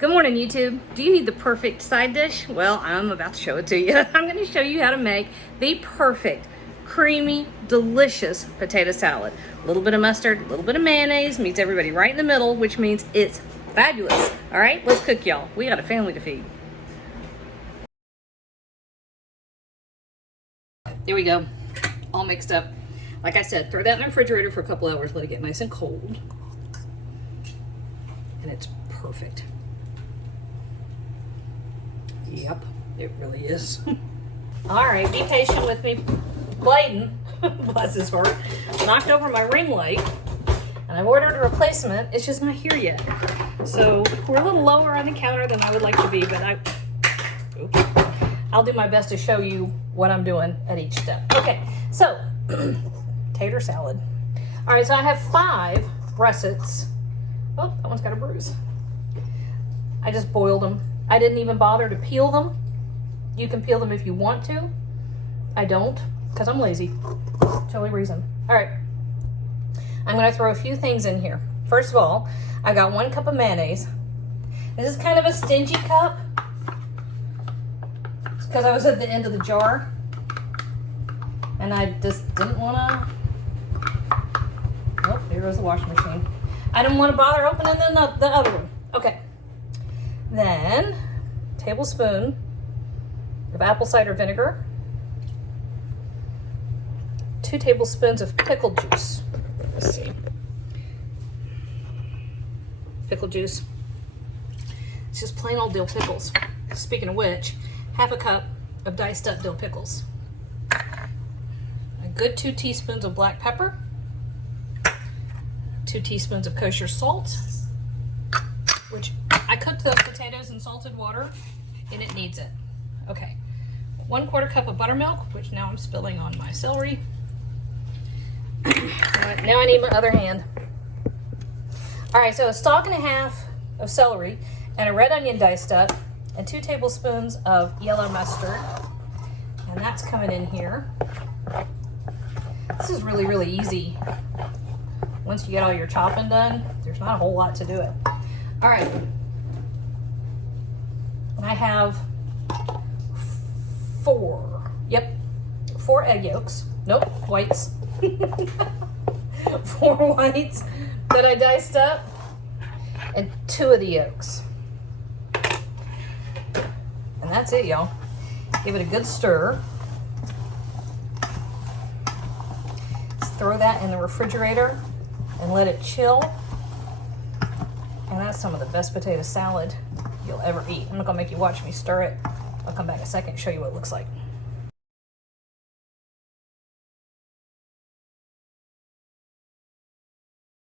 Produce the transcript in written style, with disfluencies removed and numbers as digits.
Good morning, YouTube. Do you need the perfect side dish? Well, I'm about to show it to you. I'm going to show you how to make the perfect, creamy, delicious potato salad. A little bit of mustard, a little bit of mayonnaise, meets everybody right in the middle, which means it's fabulous. All right, let's cook, y'all. We got a family to feed. There we go, all mixed up. Like I said, throw that in the refrigerator for a couple hours, let it get nice and cold. And it's perfect. Yep, it really is. All right, be patient with me. Bladen, bless his heart, knocked over my ring light, and I've ordered a replacement. It's just not here yet. So we're a little lower on the counter than I would like to be, but I'll do my best to show you what I'm doing at each step. Okay, so tater salad. All right, so I have 5 russets. Oh, that one's got a bruise. I just boiled them. I didn't even bother to peel them. You can peel them if you want to. I don't, because I'm lazy. That's the only reason. All right. I'm going to throw a few things in here. First of all, I got 1 cup of mayonnaise. This is kind of a stingy cup. It's because I was at the end of the jar. And I just didn't want to... Oh, there goes the washing machine. I didn't want to bother opening the other one. Okay. Then, tablespoon of apple cider vinegar, 2 tablespoons of pickle juice. Let's see. Pickle juice. It's just plain old dill pickles. Speaking of which, 1/2 cup of diced up dill pickles. A good 2 teaspoons of black pepper. 2 teaspoons of kosher salt, which I cooked those potatoes in salted water and it needs it. Okay, 1/4 cup of buttermilk, which now I'm spilling on my celery. All right, now I need my other hand. All right, so a stalk and a half of celery and a red onion diced up and 2 tablespoons of yellow mustard. And that's coming in here. This is really, really easy. Once you get all your chopping done, there's not a whole lot to do it. All right. I have 4 egg yolks. Nope, whites. 4 whites that I diced up, and 2 of the yolks. And that's it, y'all. Give it a good stir. Let's throw that in the refrigerator and let it chill. And that's some of the best potato salad you'll ever eat. I'm not gonna make you watch me stir it. I'll come back in a second and show you what it looks like.